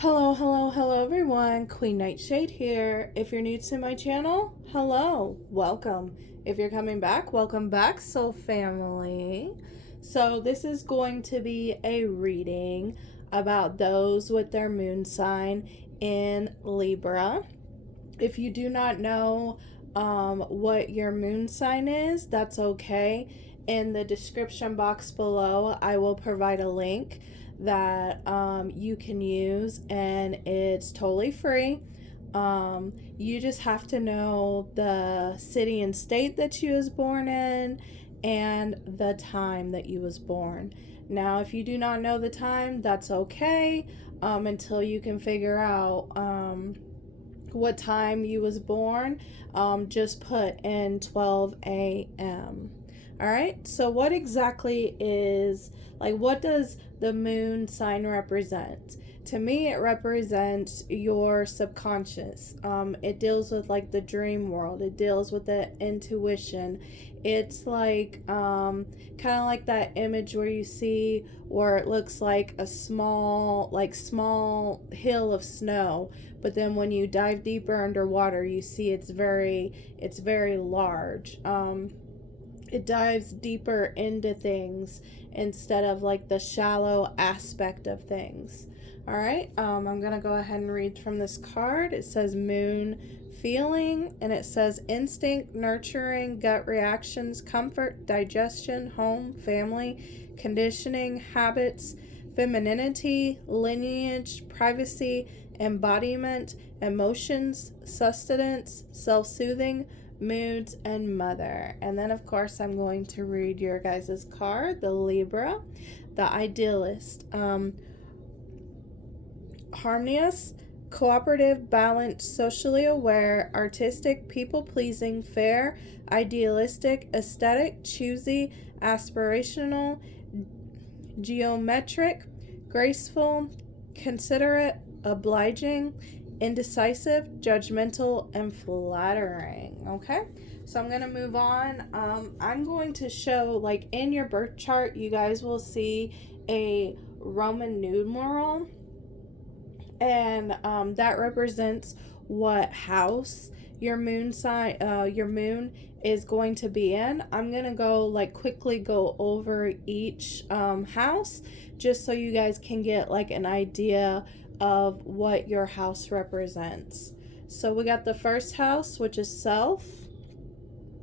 Hello everyone, Queen Nightshade here. If you're new to my channel, hello, welcome. If you're coming back, welcome back, soul family. So this is going to be a reading about those with their moon sign in Libra. If you do not know what your moon sign is, that's okay. In the description box below, I will provide a link that you can use, and it's totally free. You just have to know the city and state that you was born in and the time that you was born. Now, if you do not know the time, that's okay, until you can figure out what time you was born. Just put in 12 a.m. All right, so what exactly is, what does the moon sign represent? To me, it represents your subconscious. It deals with the dream world. It deals with the intuition. It's kind of like that image where you see where it looks like a small hill of snow, but then when you dive deeper underwater, you see it's very large. It dives deeper into things instead of the shallow aspect of things. All right, I'm gonna go ahead and read from this card. It says moon feeling, and it says instinct, nurturing, gut reactions, comfort, digestion, home, family, conditioning, habits, femininity, lineage, privacy, embodiment, emotions, sustenance, self-soothing, moods, and mother. And then of course I'm going to read your guys' card, the Libra, the idealist, harmonious, cooperative, balanced, socially aware, artistic, people-pleasing, fair, idealistic, aesthetic, choosy, aspirational, geometric, graceful, considerate, obliging, indecisive, judgmental, and flattering. Okay, so I'm gonna move on. I'm going to show, in your birth chart, you guys will see a Roman numeral, and that represents what house your moon sign, your moon is going to be in. I'm gonna go quickly go over each house, just so you guys can get an idea of what your house represents. So we got the first house, which is self,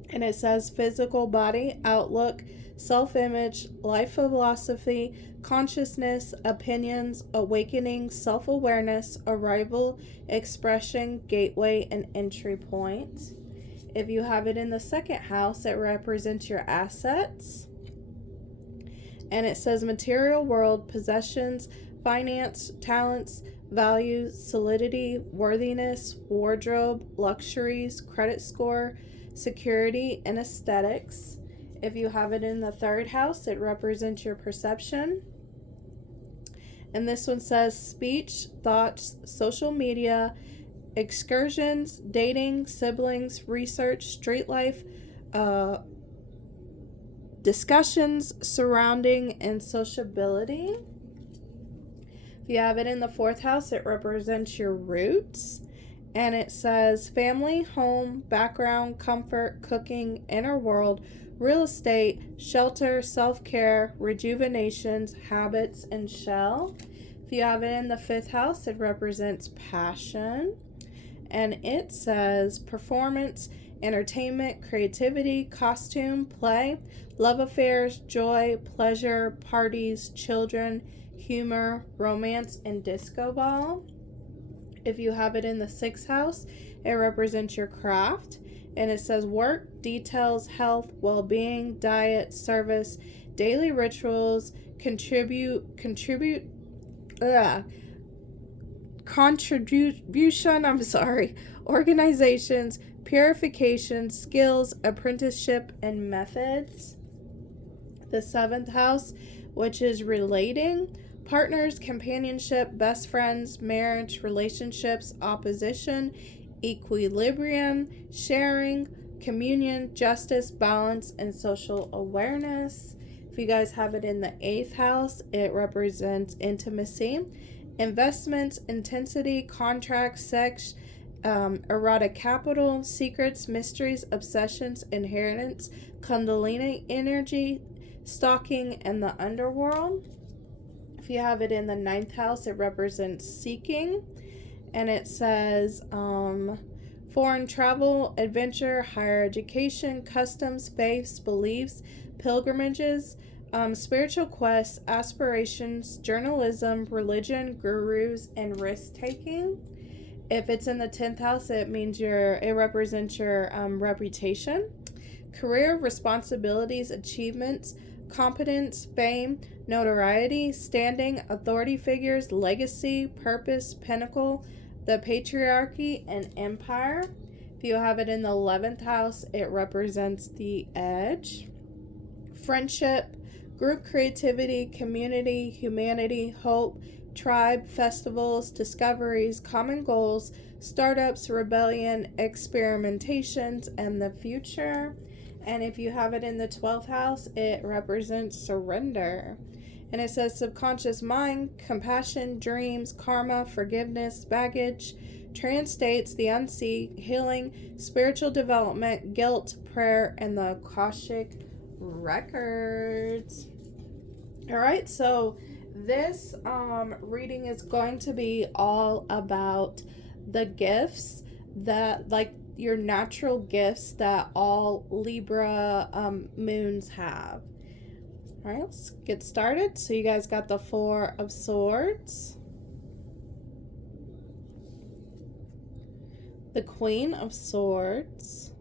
and it says physical body, outlook, self-image, life philosophy, consciousness, opinions, awakening, self-awareness, arrival, expression, gateway, and entry point. If you have it in the second house, it represents your assets, and it says material world, possessions, finance, talents, values, solidity, worthiness, wardrobe, luxuries, credit score, security, and aesthetics. If you have it in the third house, it represents your perception. And this one says speech, thoughts, social media, excursions, dating, siblings, research, street life, discussions surrounding, and sociability. If you have it in the fourth house, it represents your roots, and it says family, home, background, comfort, cooking, inner world, real estate, shelter, self-care, rejuvenations, habits, and shell. If you have it in the fifth house, it represents passion, and it says performance, entertainment, creativity, costume, play, love affairs, joy, pleasure, parties, children, humor, romance, and disco ball. If you have it in the sixth house, it represents your craft, and it says work, details, health, well-being, diet, service, daily rituals, contribution, organizations, purification, skills, apprenticeship, and methods. The seventh house, which is relating, partners, companionship, best friends, marriage, relationships, opposition, equilibrium, sharing, communion, justice, balance, and social awareness. If you guys have it in the eighth house, it represents intimacy, investments, intensity, contracts, sex, erotic capital, secrets, mysteries, obsessions, inheritance, kundalini energy, stalking, and the underworld. If you have it in the 9th house, it represents seeking, and it says foreign travel, adventure, higher education, customs, faiths, beliefs, pilgrimages, spiritual quests, aspirations, journalism, religion, gurus, and risk-taking. If it's in the 10th house, it means it represents your reputation, career, responsibilities, achievements, competence, fame, notoriety, standing, authority figures, legacy, purpose, pinnacle, the patriarchy, and empire. If you have it in the 11th house, it represents the edge, friendship, group creativity, community, humanity, hope, tribe, festivals, discoveries, common goals, startups, rebellion, experimentations, and the future. And if you have it in the 12th house, it represents surrender. And it says subconscious mind, compassion, dreams, karma, forgiveness, baggage, trance states, the unseen, healing, spiritual development, guilt, prayer, and the Akashic records. All right, so this reading is going to be all about the gifts that, like, your natural gifts that all Libra moons have. All right, let's get started. So you guys got the 4 of Swords, the Queen of Swords,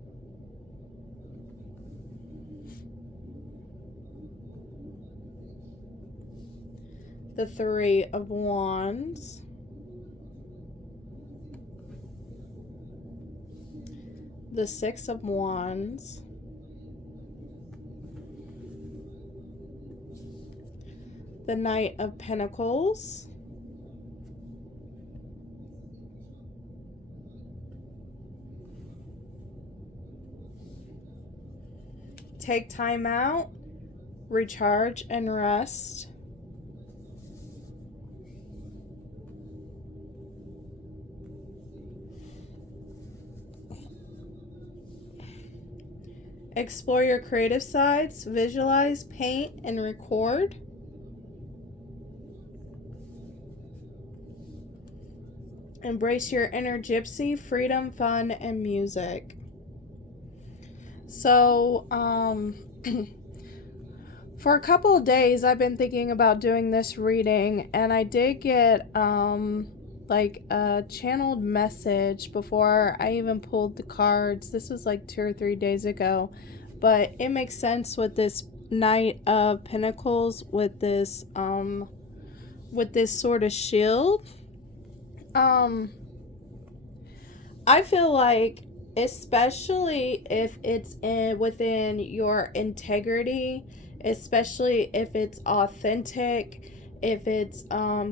the 3 of Wands, the 6 of Wands, the Knight of Pentacles, take time out, recharge and rest, explore your creative sides, visualize, paint, and record. Embrace your inner gypsy, freedom, fun, and music. So, for a couple of days, I've been thinking about doing this reading, and I did get, like a channeled message before I even pulled the cards. This was like 2 or 3 days ago, but it makes sense with this Knight of Pentacles with this sort of shield. I feel like, especially if it's within your integrity, especially if it's authentic, if it's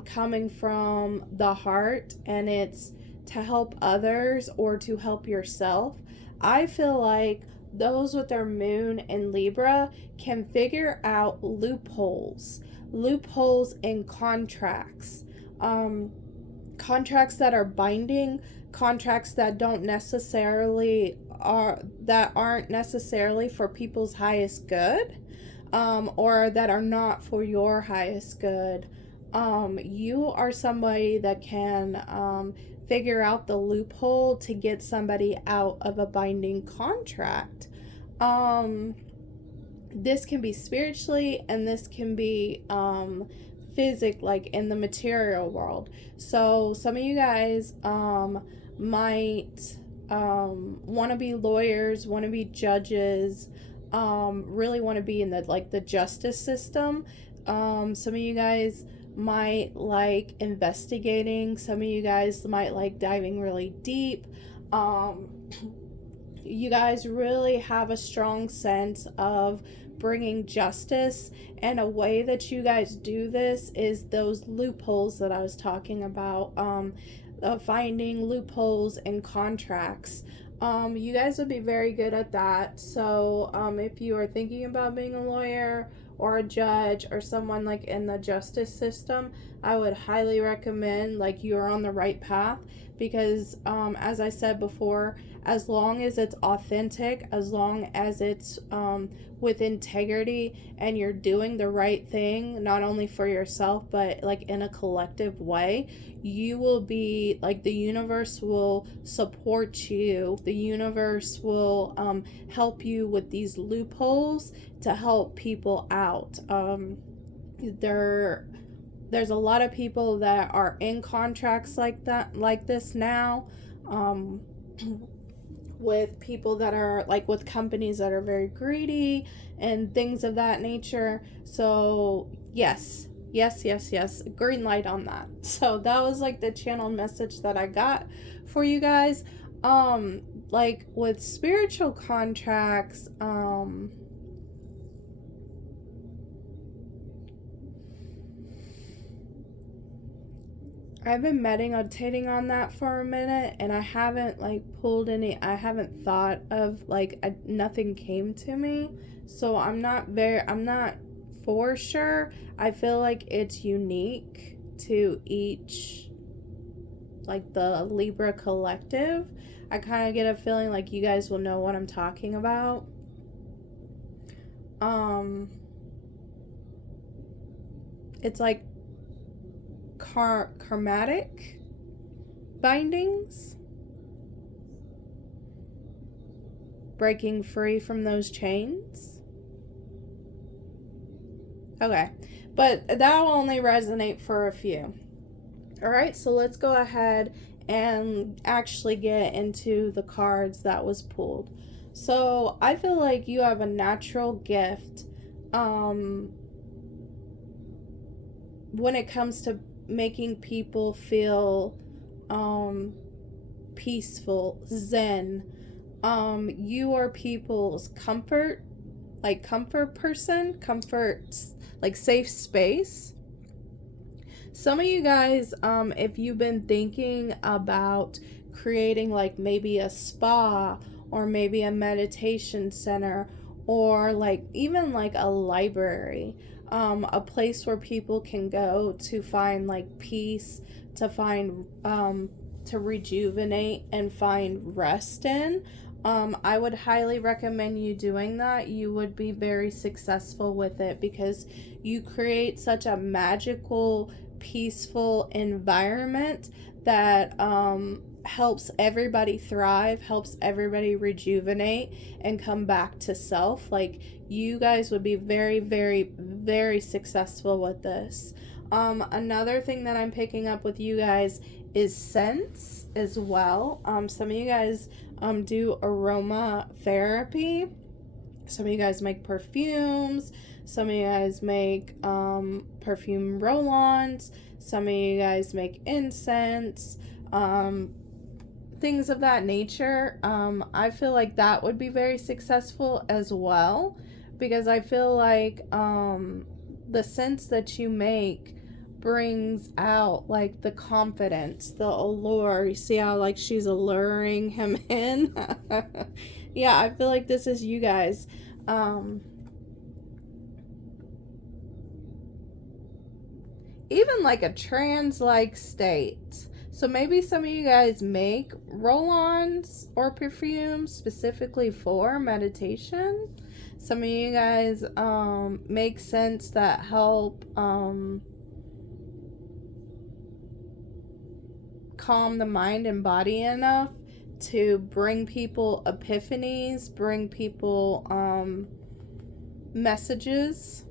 coming from the heart and it's to help others or to help yourself, I feel like those with their moon in Libra can figure out loopholes in contracts, contracts that are binding, contracts that aren't necessarily for people's highest good, or that are not for your highest good. You are somebody that can figure out the loophole to get somebody out of a binding contract. This can be spiritually, and this can be like in the material world. So some of you guys might want to be lawyers, want to be judges, really want to be in the justice system. Some of you guys might like investigating. Some of you guys might like diving really deep. You guys really have a strong sense of bringing justice, and a way that you guys do this is those loopholes that I was talking about, finding loopholes in contracts. You guys would be very good at that. So if you are thinking about being a lawyer or a judge or someone like in the justice system, I would highly recommend like you're on the right path, because as I said before, as long as it's authentic, as long as it's with integrity, and you're doing the right thing, not only for yourself, but like in a collective way, you will be like, the universe will support you. The universe will help you with these loopholes to help people out. There's a lot of people that are in contracts like this now, with people that are like with companies that are very greedy and things of that nature. So yes, green light on that. So that was like the channel message that I got for you guys. Like with spiritual contracts, I've been meditating on that for a minute, and I haven't like pulled any, I haven't thought of like, nothing came to me. So I'm not for sure. I feel like it's unique to each, like the Libra collective. I kind of get a feeling like you guys will know what I'm talking about. It's like karmatic bindings, breaking free from those chains. Okay, but that will only resonate for a few. All right, so let's go ahead and actually get into the cards that was pulled. So I feel like you have a natural gift when it comes to making people feel peaceful, zen. You are people's comfort person, like safe space. Some of you guys, if you've been thinking about creating like maybe a spa, or maybe a meditation center, or like even like a library, a place where people can go to find like peace, to find to rejuvenate and find rest in, I would highly recommend you doing that. You would be very successful with it, because you create such a magical, peaceful environment that helps everybody thrive, helps everybody rejuvenate and come back to self. Like, you guys would be very, very, very successful with this. Another thing that I'm picking up with you guys is scents as well. Some of you guys do aroma therapy. Some of you guys make perfumes. Some of you guys make perfume roll-ons. Some of you guys make incense, things of that nature. I feel like that would be very successful as well, because I feel like the scents that you make brings out like the confidence, the allure. You see how like she's alluring him in? Yeah, I feel like this is you guys. Even like a trance-like state. So maybe some of you guys make roll-ons or perfumes specifically for meditation. Some of you guys make scents that help calm the mind and body enough to bring people epiphanies, bring people messages.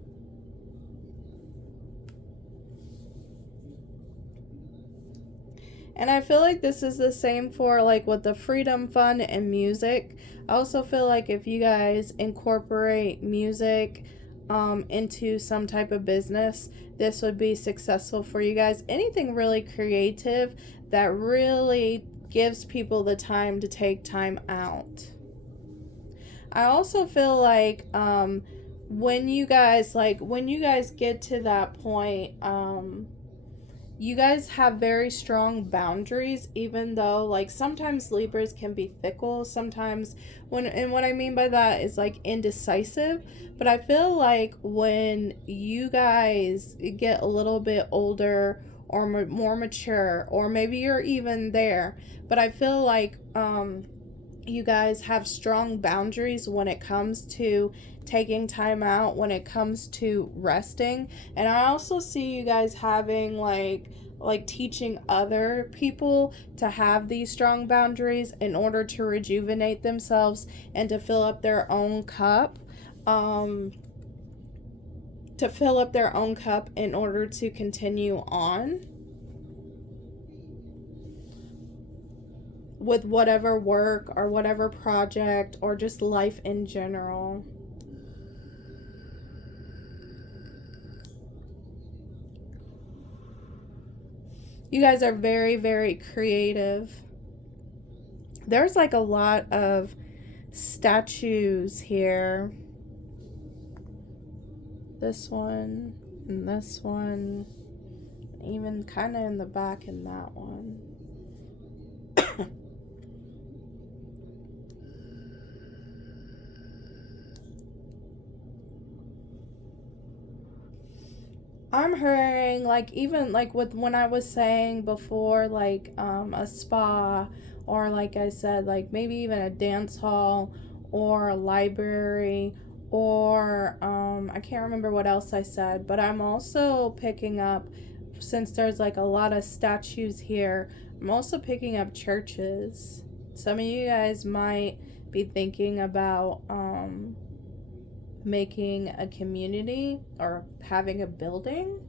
And I feel like this is the same for like with the freedom fund and music. I also feel like if you guys incorporate music into some type of business, this would be successful for you guys. Anything really creative that really gives people the time to take time out. I also feel like when you guys get to that point, you guys have very strong boundaries, even though like sometimes Libras can be fickle sometimes. And what I mean by that is like indecisive. But I feel like when you guys get a little bit older or more mature, or maybe you're even there, but I feel like you guys have strong boundaries when it comes to taking time out, when it comes to resting. And I also see you guys having like teaching other people to have these strong boundaries in order to rejuvenate themselves and to fill up their own cup. In order to continue on with whatever work or whatever project or just life in general. You guys are very, very creative. There's like a lot of statues here. This one and this one, even kind of in the back in that one. I'm hearing like, even like with when I was saying before, like a spa, or like I said, like maybe even a dance hall or a library, or I can't remember what else I said, but I'm also picking up, since there's like a lot of statues here, I'm also picking up churches. Some of you guys might be thinking about making a community or having a building.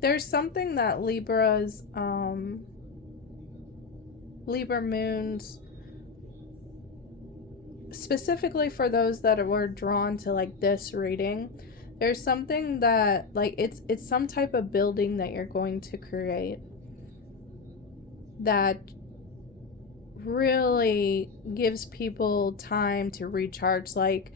There's something that Libra moons, specifically for those that were drawn to like this reading, there's something that like it's some type of building that you're going to create that really gives people time to recharge. Like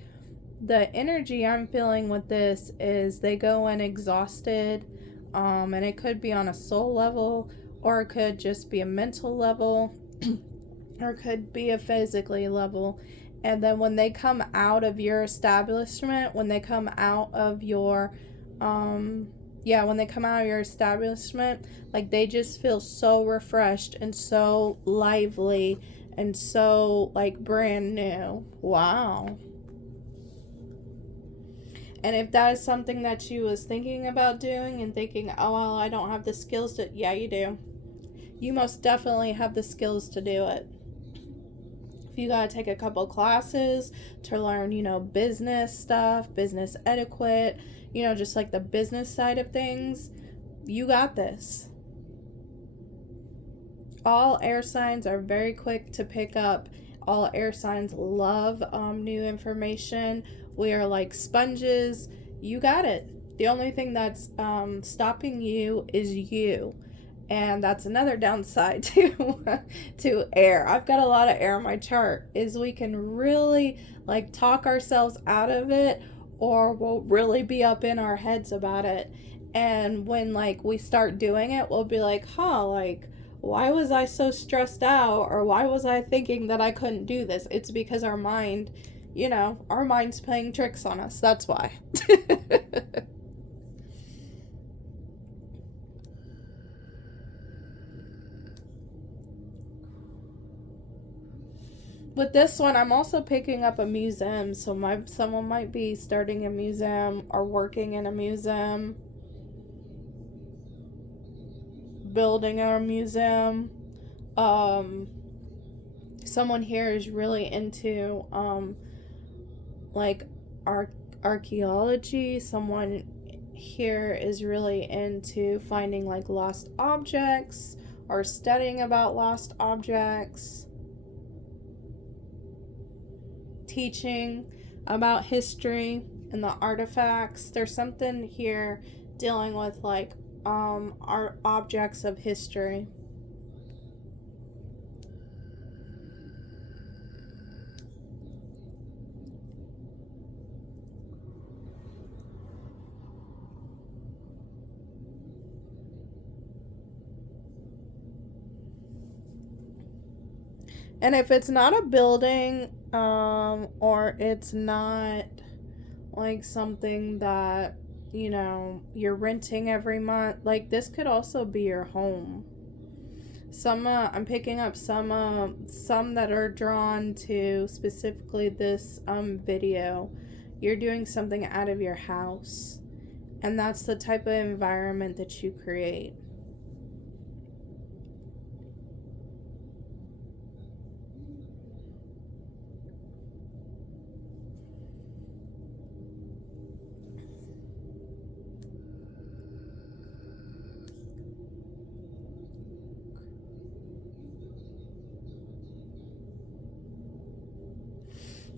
the energy I'm feeling with this is they go in exhausted, and it could be on a soul level, or it could just be a mental level, or it could be a physically level. And then when they come out of your establishment, when they come out of your establishment, like they just feel so refreshed and so lively and so like brand new. Wow. And if that is something that you was thinking about doing and thinking, oh, well, I don't have the skills to, yeah, you do. You most definitely have the skills to do it. If you got to take a couple classes to learn, business stuff, business etiquette, just like the business side of things, you got this. All air signs are very quick to pick up. All air signs love new information. We are like sponges. You got it. The only thing that's stopping you is you. And that's another downside to air. I've got a lot of air in my chart, is we can really like talk ourselves out of it, or we'll really be up in our heads about it. And when like we start doing it, we'll be like, like, why was I so stressed out? Or why was I thinking that I couldn't do this? It's because our mind, our mind's playing tricks on us. That's why. With this one, I'm also picking up a museum. So someone might be starting a museum or working in a museum, building a museum. Someone here is really into like archaeology. Someone here is really into finding like lost objects or studying about lost objects, teaching about history and the artifacts. There's something here dealing with like are objects of history. And if it's not a building, or it's not like something that, you know, you're renting every month, like this could also be your home. Some I'm picking up some that are drawn to specifically this video. You're doing something out of your house, and that's the type of environment that you create.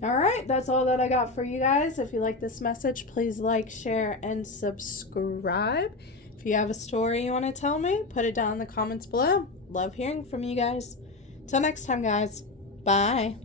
All right, that's all that I got for you guys. If you like this message, please like, share, and subscribe. If you have a story you want to tell me, put it down in the comments below. Love hearing from you guys. Till next time, guys. Bye.